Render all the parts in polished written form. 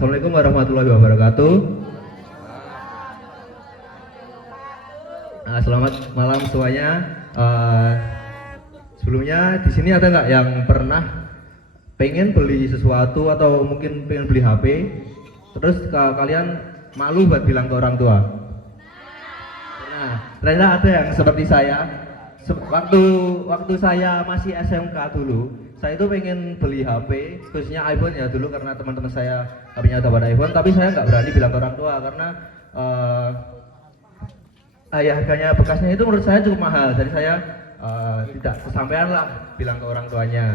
Assalamualaikum warahmatullahi wabarakatuh. Selamat malam semuanya. Sebelumnya di sini ada nggak yang pernah pengen beli sesuatu atau mungkin pengen beli HP, terus kalian malu buat bilang ke orang tua? Nah, ternyata ada yang seperti saya. Waktu saya masih SMK dulu, saya itu pengen beli HP, khususnya iPhone ya dulu karena teman-teman saya HP-nya udah pada iPhone, tapi saya nggak berani bilang ke orang tua karena harganya bekasnya itu menurut saya cukup mahal, jadi saya tidak kesampaian lah bilang ke orang tuanya.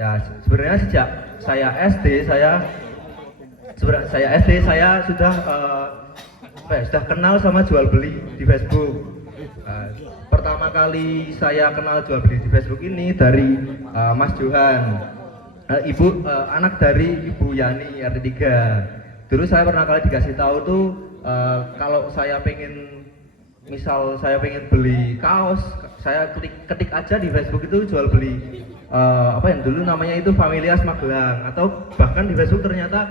Ya sebenarnya sejak saya SD saya sudah sudah kenal sama jual beli di Facebook. Pertama kali saya kenal jual beli di Facebook ini dari Mas Johan, anak dari Ibu Yani RT 3. Dulu saya pernah kali dikasih tahu tuh kalau saya pengen, misal saya pengen beli kaos, saya ketik aja di Facebook itu jual beli apa yang dulu namanya itu Familias Magelang, atau bahkan di Facebook ternyata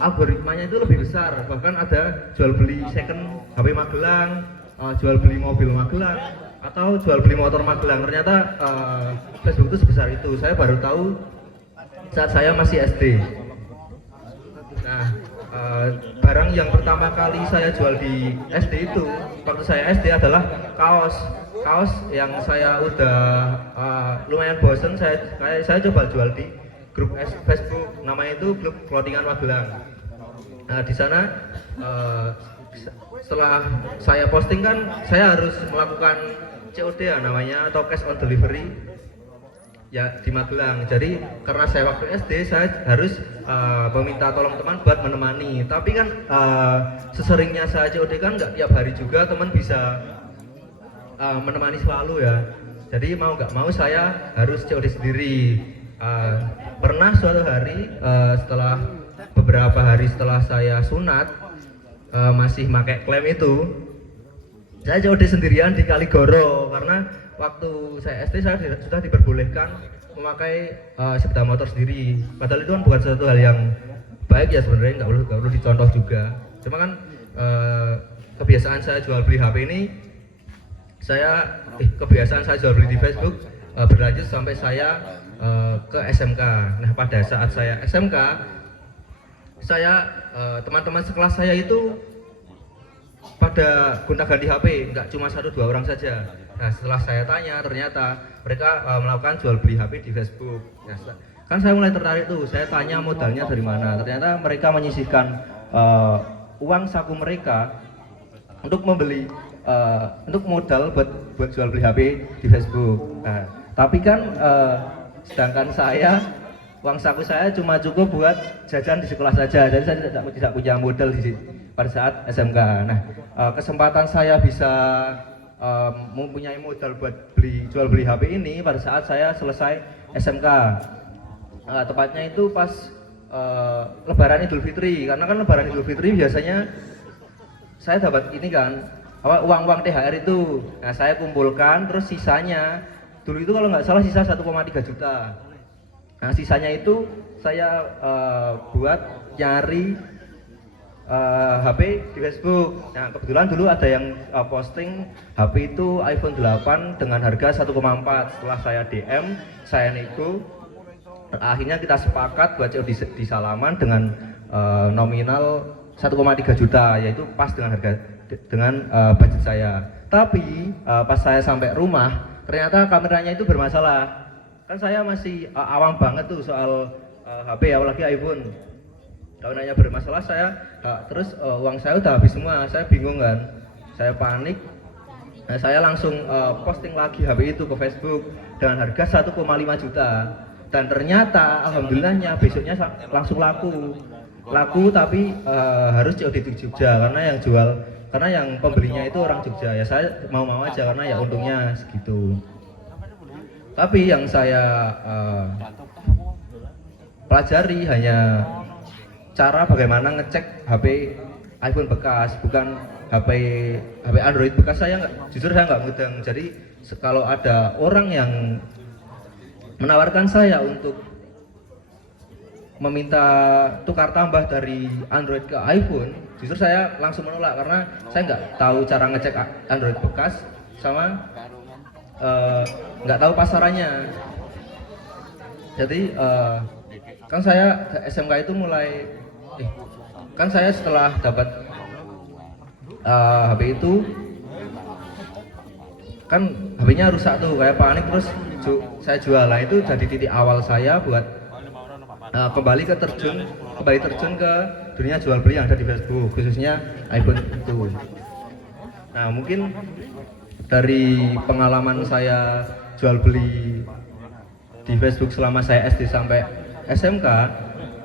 algoritmanya itu lebih besar, bahkan ada jual beli second HP Magelang, jual beli mobil Magelang, atau jual beli motor Magelang. Ternyata Facebook itu sebesar itu. Saya baru tahu saat saya masih SD. Nah, barang yang pertama kali saya jual di SD itu, waktu saya SD adalah kaos yang saya udah lumayan bosen, saya coba jual di grup Facebook, namanya itu grup clothingan Magelang. Nah, di sana setelah saya posting kan saya harus melakukan COD ya namanya, atau cash on delivery ya di Magelang. Jadi karena saya waktu SD saya harus meminta tolong teman buat menemani, tapi kan seseringnya saya COD kan nggak tiap hari juga teman bisa menemani selalu ya. Jadi mau nggak mau saya harus COD sendiri. Pernah suatu hari setelah beberapa hari setelah saya sunat, masih pakai klaim itu, saya COD sendirian di Kaligoro karena waktu saya SD saya sudah diperbolehkan memakai sepeda motor sendiri. Padahal itu kan bukan suatu hal yang baik ya sebenarnya, nggak perlu dicontoh juga. Cuma kan kebiasaan saya jual beli HP ini, kebiasaan saya jual beli di Facebook berlanjut sampai saya ke SMK. Nah, pada saat saya SMK, teman-teman sekelas saya itu pada gonta-ganti HP, nggak cuma 1-2 orang saja. Nah, setelah saya tanya, ternyata mereka melakukan jual beli HP di Facebook. Nah, kan saya mulai tertarik tuh, saya tanya modalnya dari mana. Ternyata mereka menyisihkan uang saku mereka untuk membeli untuk modal buat jual beli HP di Facebook. Nah, tapi kan sedangkan saya, uang saku saya cuma cukup buat jajan di sekolah saja, jadi saya tidak punya modal pada saat SMK. Nah, kesempatan saya bisa mempunyai modal buat jual beli HP ini pada saat saya selesai SMK. Tepatnya itu pas Lebaran Idul Fitri, karena kan Lebaran Idul Fitri biasanya saya dapat ini kan, uang THR itu. Nah, saya kumpulkan, terus sisanya dulu itu kalau nggak salah sisa 1,3 juta. Nah, sisanya itu saya buat nyari HP di Facebook. Nah, kebetulan dulu ada yang posting HP itu iPhone 8 dengan harga 1,4. Setelah saya DM, saya nego, akhirnya kita sepakat buat di Salaman dengan nominal 1,3 juta, yaitu pas dengan budget saya. Tapi pas saya sampai rumah, ternyata kameranya itu bermasalah. Kan saya masih awam banget tuh soal HP, apalagi iPhone. Kameranya bermasalah, terus uang saya udah habis semua. Saya bingung kan, saya panik. Nah, saya langsung posting lagi HP itu ke Facebook dengan harga 1,5 juta. Dan ternyata alhamdulillahnya besoknya langsung laku, tapi harus COD di Jogja karena yang pembelinya itu orang Jogja. Ya saya mau aja karena ya untungnya segitu. Tapi yang saya pelajari hanya cara bagaimana ngecek HP iPhone bekas, bukan HP Android bekas. Jujur saya nggak mudeng. Jadi kalau ada orang yang menawarkan saya untuk meminta tukar tambah dari Android ke iPhone, justru saya langsung menolak karena saya nggak tahu cara ngecek Android bekas sama nggak tahu pasarannya. Jadi kan saya ke SMK itu mulai kan saya setelah dapat HP itu kan HP-nya rusak tuh, kayak panik, terus saya jual. Lah itu jadi titik awal saya buat kembali terjun ke dunia jual beli yang ada di Facebook, khususnya iPhone itu. Nah, mungkin dari pengalaman saya jual beli di Facebook selama saya SD sampai SMK,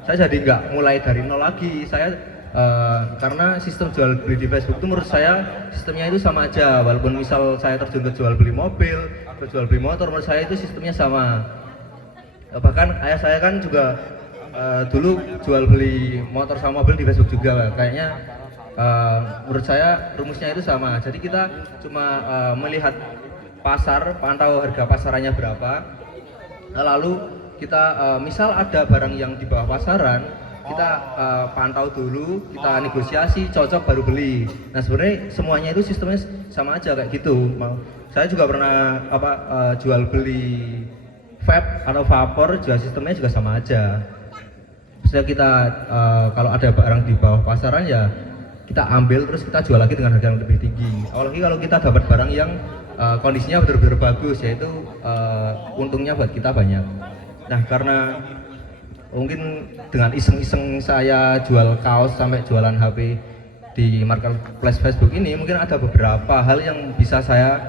saya jadi nggak mulai dari nol lagi. Saya karena sistem jual beli di Facebook itu menurut saya sistemnya itu sama aja, walaupun misal saya terjun ke jual beli mobil, ke jual beli motor, menurut saya itu sistemnya sama. Bahkan ayah saya kan juga dulu jual beli motor sama mobil di Facebook juga, kayaknya menurut saya rumusnya itu sama. Jadi kita cuma melihat pasar, pantau harga pasarannya berapa, lalu kita misal ada barang yang di bawah pasaran, kita pantau dulu, kita negosiasi, cocok baru beli. Nah, sebenarnya semuanya itu sistemnya sama aja kayak gitu. Saya juga pernah jual beli vape atau vapor, juga sistemnya juga sama aja. Misalnya kita kalau ada barang di bawah pasaran ya kita ambil, terus kita jual lagi dengan harga yang lebih tinggi. Apalagi kalau kita dapat barang yang kondisinya benar-benar bagus, yaitu untungnya buat kita banyak. Nah, karena mungkin dengan iseng-iseng saya jual kaos sampai jualan HP di marketplace Facebook ini, mungkin ada beberapa hal yang bisa saya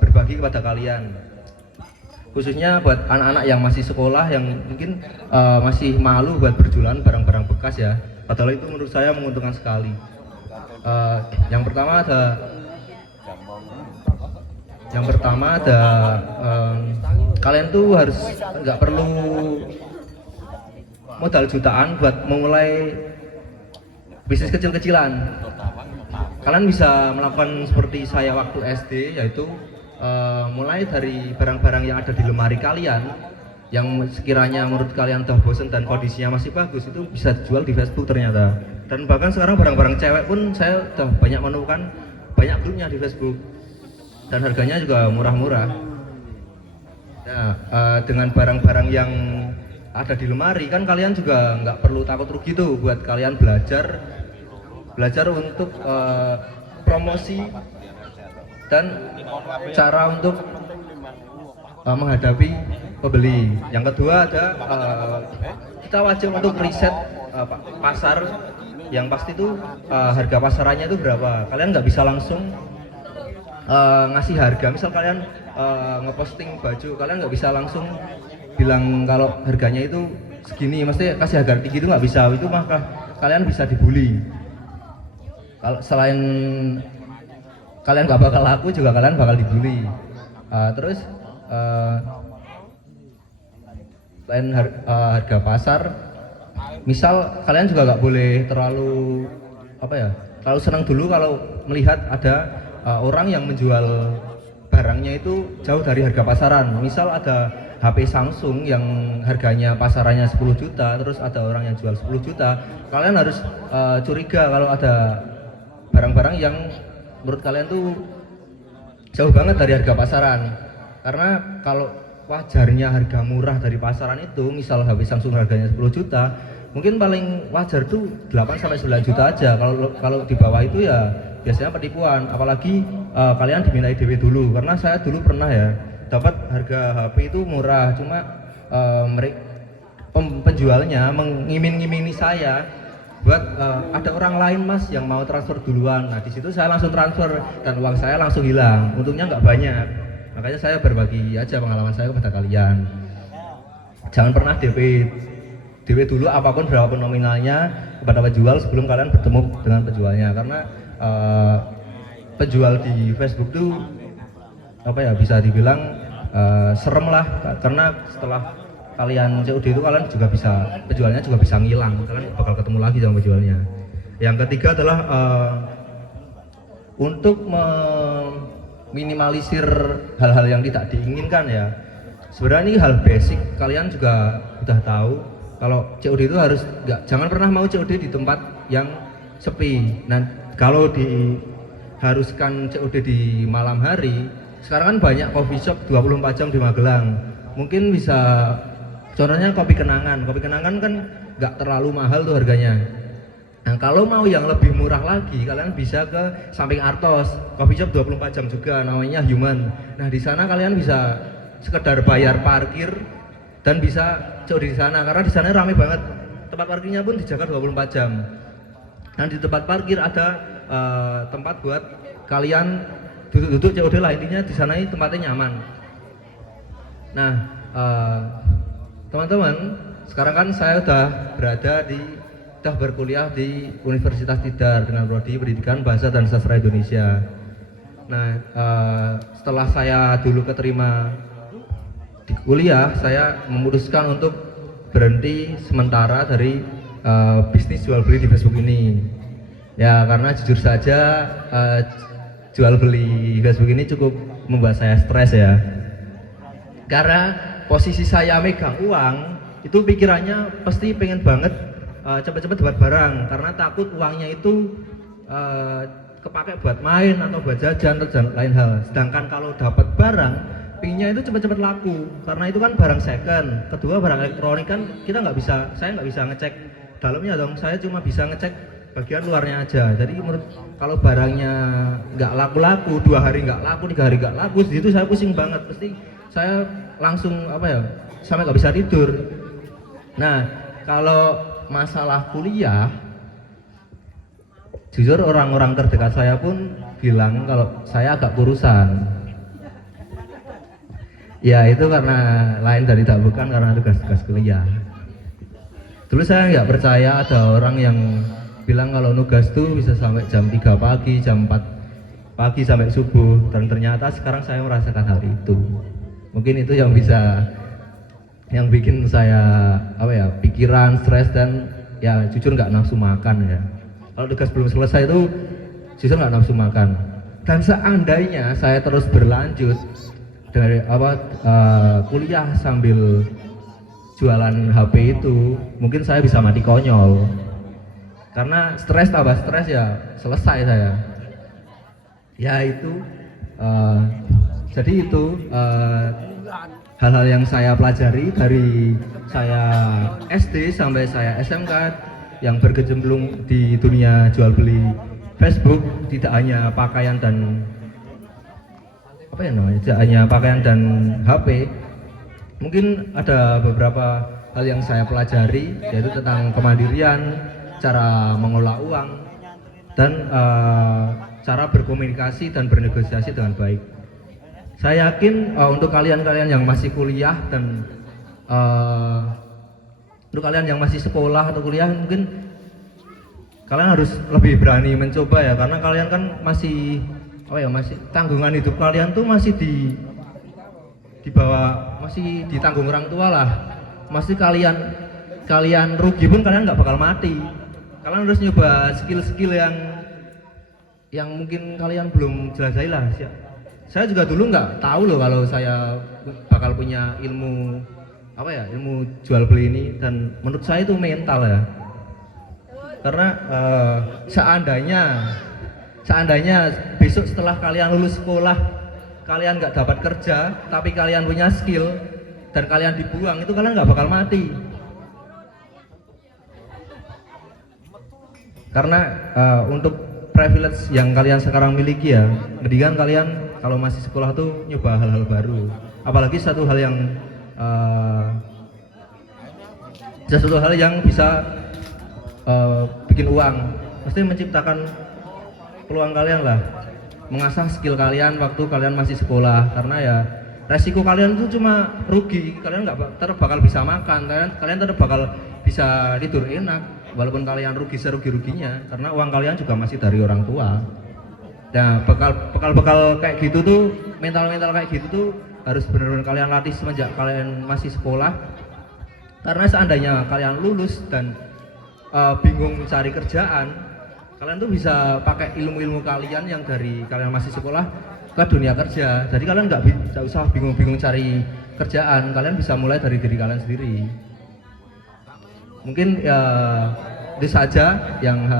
berbagi kepada kalian, khususnya buat anak-anak yang masih sekolah, yang mungkin masih malu buat berjualan barang-barang bekas ya. Padahal itu menurut saya menguntungkan sekali. Yang pertama ada kalian tuh harus nggak perlu modal jutaan buat memulai bisnis kecil-kecilan. Kalian bisa melakukan seperti saya waktu SD, yaitu mulai dari barang-barang yang ada di lemari kalian yang sekiranya menurut kalian udah bosen dan kondisinya masih bagus, itu bisa dijual di Facebook ternyata. Dan bahkan sekarang barang-barang cewek pun saya udah banyak menemukan banyak grupnya di Facebook dan harganya juga murah-murah. Nah, dengan barang-barang yang ada di lemari kan kalian juga nggak perlu takut rugi tuh buat kalian belajar untuk promosi dan cara untuk menghadapi pembeli. Yang kedua ada kita wajib untuk riset pasar yang pasti tuh harga pasarannya itu berapa. Kalian nggak bisa langsung ngasih harga. Misal kalian ngeposting baju, kalian nggak bisa langsung bilang kalau harganya itu segini, mesti kasih harga tinggi, itu nggak bisa. Itu maka kalian bisa dibully. Kalau selain kalian nggak bakal laku, juga kalian bakal dibully. Terus selain harga pasar, misal kalian juga nggak boleh terlalu terlalu senang dulu kalau melihat ada orang yang menjual barangnya itu jauh dari harga pasaran. Misal ada HP Samsung yang harganya pasarannya 10 juta, terus ada orang yang jual 10 juta, kalian harus curiga kalau ada barang-barang yang menurut kalian tuh jauh banget dari harga pasaran. Karena kalau wajarnya harga murah dari pasaran itu, misal HP Samsung harganya 10 juta, mungkin paling wajar tuh 8-9 juta aja. Kalau di bawah itu ya biasanya penipuan. Apalagi kalian dimintai DP dulu, karena saya dulu pernah ya dapat harga HP itu murah, cuma penjualnya mengiming-imingi saya buat ada orang lain mas yang mau transfer duluan. Nah, di situ saya langsung transfer dan uang saya langsung hilang. Untungnya nggak banyak. Makanya saya berbagi aja pengalaman saya kepada kalian. Jangan pernah DP dulu apapun, berapapun nominalnya kepada penjual sebelum kalian bertemu dengan penjualnya. Karena penjual di Facebook tuh bisa dibilang serem lah, karena setelah kalian COD itu kalian juga bisa, penjualnya juga bisa ngilang, kalian bakal ketemu lagi sama penjualnya. Yang ketiga adalah untuk meminimalisir hal-hal yang tidak diinginkan ya. Sebenarnya ini hal basic, kalian juga udah tahu Kalau COD itu harus jangan pernah mau COD di tempat yang sepi. Nah, kalau diharuskan COD di malam hari, sekarang kan banyak coffee shop 24 jam di Magelang. Mungkin bisa, contohnya kopi kenangan. Kopi kenangan kan nggak terlalu mahal tuh harganya. Nah, kalau mau yang lebih murah lagi, kalian bisa ke samping Artos, coffee shop 24 jam juga, namanya Human. Nah, di sana kalian bisa sekedar bayar parkir dan bisa COD di sana, karena di sana ramai banget. Tempat parkirnya pun dijaga 24 jam. Dan di tempat parkir ada tempat buat kalian duduk-duduk COD lah, intinya di sana ini tempatnya nyaman. Nah, teman-teman, sekarang kan saya udah berkuliah di Universitas Tidar dengan prodi Pendidikan Bahasa dan Sastra Indonesia. Nah, setelah saya dulu keterima di kuliah, saya memutuskan untuk berhenti sementara dari bisnis jual beli di Facebook ini. Ya, karena jujur saja jual beli Facebook ini cukup membuat saya stres ya. Karena posisi saya megang uang, itu pikirannya pasti pengen banget cepet-cepet dapat barang, karena takut uangnya itu kepake buat main atau buat jajan atau lain hal. Sedangkan kalau dapat barang, pinginnya itu cepet-cepet laku, karena itu kan barang second. Kedua, barang elektronik kan saya nggak bisa ngecek dalamnya dong, saya cuma bisa ngecek bagian luarnya aja. Jadi menurut, kalau barangnya nggak laku-laku, 2 hari nggak laku, 3 hari nggak laku, itu saya pusing banget, pasti saya langsung sampai nggak bisa tidur. Nah, kalau masalah kuliah, jujur orang-orang terdekat saya pun bilang kalau saya agak kurusan. Ya, itu karena lain dari tak bukan, karena tugas-tugas kuliah. Dulu saya nggak percaya ada orang yang bilang kalau nugas tuh bisa sampai jam 3 pagi, jam 4 pagi sampai subuh, dan ternyata sekarang saya merasakan hal itu. Mungkin itu yang bikin saya pikiran, stres, dan ya jujur nggak nafsu makan ya. Kalau tugas belum selesai itu jujur nggak nafsu makan. Dan seandainya saya terus berlanjut dari kuliah sambil jualan HP itu, mungkin saya bisa mati konyol. Karena stres tambah stres ya selesai saya. Ya itu, jadi itu hal-hal yang saya pelajari dari saya SD sampai saya SMK yang berkecimpung di dunia jual beli Facebook. Tidak hanya pakaian dan tidak hanya pakaian dan HP. Mungkin ada beberapa hal yang saya pelajari, yaitu tentang kemandirian, cara mengelola uang, dan cara berkomunikasi dan bernegosiasi dengan baik. Saya yakin untuk kalian-kalian yang masih kuliah dan untuk kalian yang masih sekolah atau kuliah, mungkin kalian harus lebih berani mencoba ya, karena kalian kan masih tanggungan hidup kalian tuh masih masih ditanggung orang tua lah. Masih kalian rugi pun kalian nggak bakal mati. Kalian harus nyoba skill-skill yang mungkin kalian belum jelajahi lah. Saya juga dulu nggak tahu loh kalau saya bakal punya ilmu jual beli ini, dan menurut saya itu mental ya. Karena seandainya besok setelah kalian lulus sekolah kalian nggak dapat kerja, tapi kalian punya skill dan kalian dibuang, itu kalian nggak bakal mati. Karena untuk privilege yang kalian sekarang miliki ya, mendingan kalian kalau masih sekolah tuh nyoba hal-hal baru. Apalagi satu hal yang bisa bikin uang, pasti menciptakan peluang kalian lah, mengasah skill kalian waktu kalian masih sekolah. Karena ya resiko kalian itu cuma rugi, kalian nggak bakal bisa makan, kalian tetap bakal bisa tidur enak walaupun kalian rugi serugi-ruginya, karena uang kalian juga masih dari orang tua. Nah, bekal kayak gitu tuh, mental kayak gitu tuh harus benar-benar kalian latih semenjak kalian masih sekolah. Karena seandainya kalian lulus dan bingung cari kerjaan, kalian tuh bisa pakai ilmu-ilmu kalian yang dari kalian masih sekolah ke dunia kerja. Jadi kalian nggak usah bingung-bingung cari kerjaan, kalian bisa mulai dari diri kalian sendiri. Mungkin itu saja yang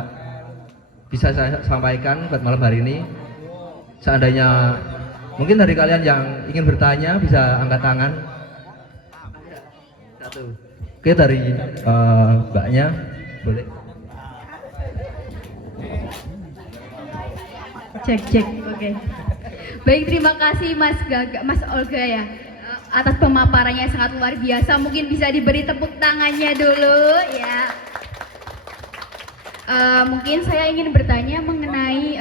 bisa saya sampaikan buat malam hari ini. Seandainya mungkin dari kalian yang ingin bertanya bisa angkat tangan. Satu. Oke, dari mbaknya boleh. Cek, oke. Baik, terima kasih Mas Olga ya atas pemaparannya yang sangat luar biasa. Mungkin bisa diberi tepuk tangannya dulu ya. Mungkin saya ingin bertanya mengenai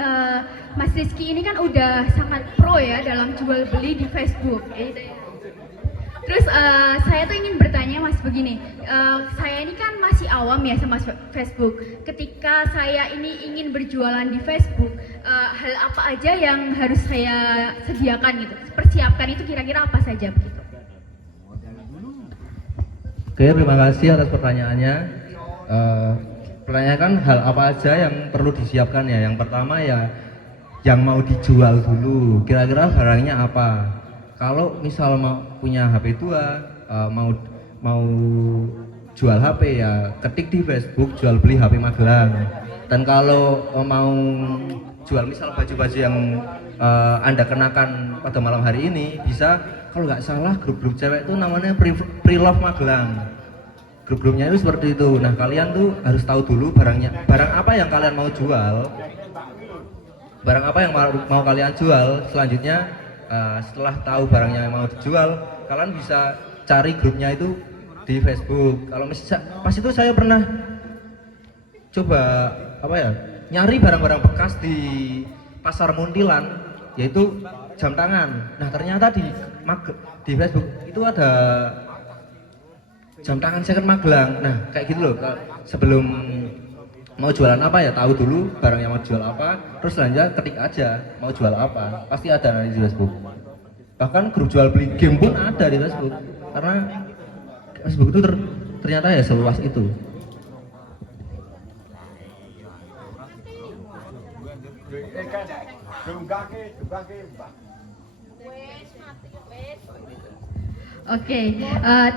Mas Rizky ini kan udah sangat pro ya dalam jual beli di Facebook. Terus saya tuh ingin bertanya Mas begini, saya ini kan masih awam ya sama Facebook. Ketika saya ini ingin berjualan di Facebook, hal apa aja yang harus saya sediakan gitu, persiapkan itu kira-kira apa saja begitu? Oke, terima kasih atas pertanyaannya. Pertanyaan kan hal apa aja yang perlu disiapkan ya. Yang pertama ya yang mau dijual dulu, kira-kira barangnya apa. Kalau misal mau punya HP tua, mau jual HP ya ketik di Facebook jual beli HP Magelang. Dan kalau mau jual misal baju-baju yang Anda kenakan pada malam hari ini, bisa kalau nggak salah grup-grup cewek itu namanya Pre-Love Magelang. Grup-grupnya itu seperti itu. Nah, kalian tuh harus tahu dulu barang apa yang kalian mau jual. Barang apa yang mau kalian jual. Selanjutnya setelah tahu barangnya yang mau dijual, kalian bisa cari grupnya itu di Facebook. Kalau pas itu saya pernah coba nyari barang-barang bekas di Pasar Muntilan, yaitu jam tangan. Nah, ternyata di Facebook itu ada jam tangan second Magelang. Nah, kayak gitu loh. Sebelum mau jualan apa ya tahu dulu barang yang mau jual apa, terus selanjutnya ketik aja mau jual apa, pasti ada nanti di Facebook. Bahkan grup jual beli game pun ada di Facebook, karena Facebook itu ternyata ya seluas itu. Oke,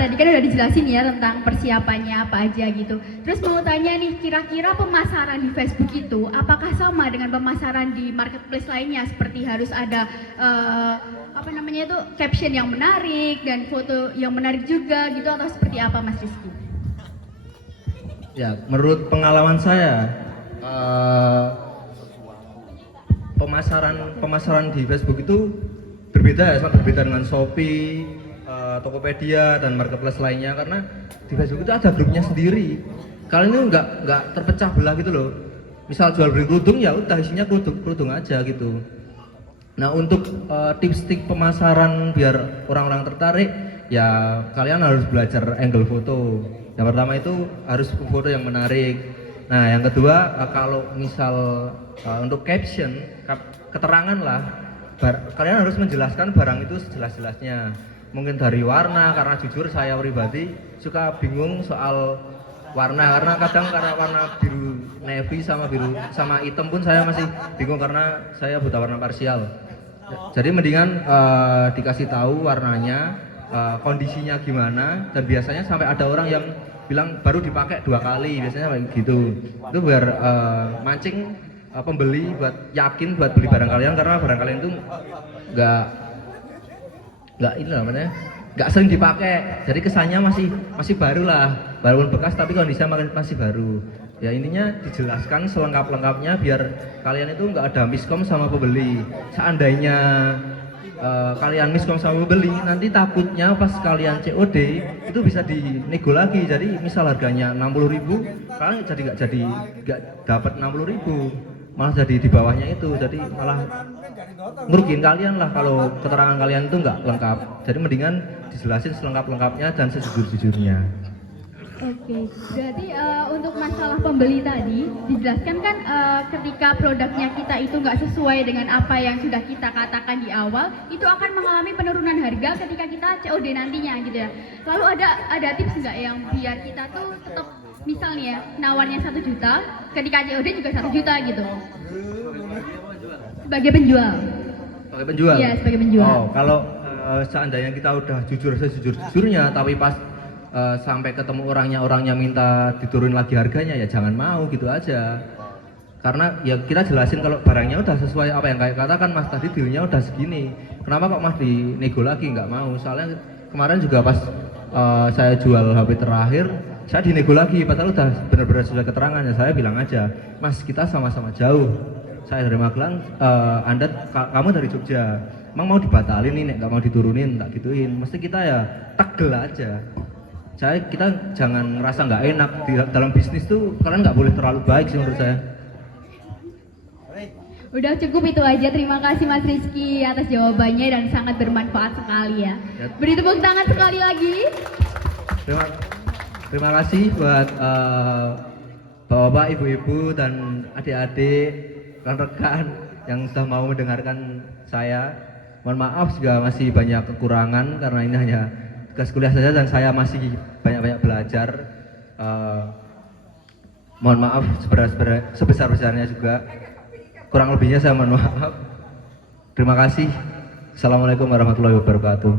tadi kan udah dijelasin ya tentang persiapannya apa aja gitu. Terus mau tanya nih, kira-kira pemasaran di Facebook itu apakah sama dengan pemasaran di marketplace lainnya? Seperti harus ada caption yang menarik dan foto yang menarik juga gitu, atau seperti apa Mas Rizky? Ya, menurut pengalaman saya pemasaran di Facebook itu berbeda ya, sangat berbeda dengan Shopee, Tokopedia dan marketplace lainnya, karena di Facebook itu ada grupnya sendiri. Kalian itu nggak terpecah belah gitu loh. Misal jual beli kerudung ya udah isinya kerudung aja gitu. Nah, untuk tips-tips pemasaran biar orang-orang tertarik ya kalian harus belajar angle foto. Yang pertama itu harus foto yang menarik. Nah, yang kedua kalau misal untuk caption, keterangan lah, kalian harus menjelaskan barang itu sejelas-jelasnya. Mungkin dari warna, karena jujur saya pribadi suka bingung soal warna, karena kadang karena warna biru navy sama hitam pun saya masih bingung karena saya buta warna parsial. Jadi mendingan dikasih tahu warnanya, kondisinya gimana, dan biasanya sampai ada orang yang bilang baru dipakai 2 kali, biasanya kayak gitu. Itu biar mancing pembeli buat yakin buat beli barang kalian, karena barang kalian itu nggak sering dipakai, jadi kesannya masih baru lah, walaupun bekas tapi kondisinya masih baru. Ya intinya dijelaskan selengkap-lengkapnya biar kalian itu nggak ada miskom sama pembeli. Seandainya kalian miskom sama pembeli, nanti takutnya pas kalian COD itu bisa dinego lagi. Jadi misal harganya 60.000, kalian nggak dapat 60.000, malah jadi di bawahnya itu, jadi malah ngerugiin kalian lah kalau keterangan kalian itu nggak lengkap. Jadi mendingan dijelasin selengkap-lengkapnya dan sejujur-jujurnya. Oke, berarti untuk masalah pembeli tadi dijelaskan kan ketika produknya kita itu nggak sesuai dengan apa yang sudah kita katakan di awal, itu akan mengalami penurunan harga ketika kita COD nantinya gitu ya. Lalu ada tips nggak yang biar kita tuh tetap misalnya nawarnya 1 juta, ketika COD juga 1 juta gitu? Sebagai penjual. Sebagai penjual? Iya, sebagai penjual. Oh, kalau seandainya kita udah jujur sejujur-jujurnya, tapi pas sampai ketemu orangnya minta diturunin lagi harganya, ya jangan mau gitu aja. Karena ya kita jelasin kalau barangnya udah sesuai apa yang kayak katakan Mas tadi, dealnya udah segini, kenapa kok Mas dinego lagi? Nggak mau. Soalnya kemarin juga pas saya jual HP terakhir, saya dinego lagi padahal udah benar-benar sesuai keterangannya. Saya bilang aja, Mas kita sama-sama jauh, saya dari Magelang, kamu dari Jogja, emang mau dibatalin nih, nggak mau diturunin, tak gituin. Mesti kita ya tegel aja. Kita jangan ngerasa nggak enak dalam bisnis tuh, kalian nggak boleh terlalu baik sih menurut saya. Udah cukup itu aja. Terima kasih Mas Rizky atas jawabannya dan sangat bermanfaat sekali ya. Beri tepuk tangan sekali lagi. Terima kasih buat bapak-bapak, ibu-ibu dan adik-adik, rekan-rekan yang sudah mau mendengarkan saya. Mohon maaf jika masih banyak kekurangan karena ini hanya tugas kuliah saja dan saya masih banyak-banyak belajar. Mohon maaf sebesar-besarnya juga. Kurang lebihnya saya mohon maaf. Terima kasih. Assalamualaikum warahmatullahi wabarakatuh.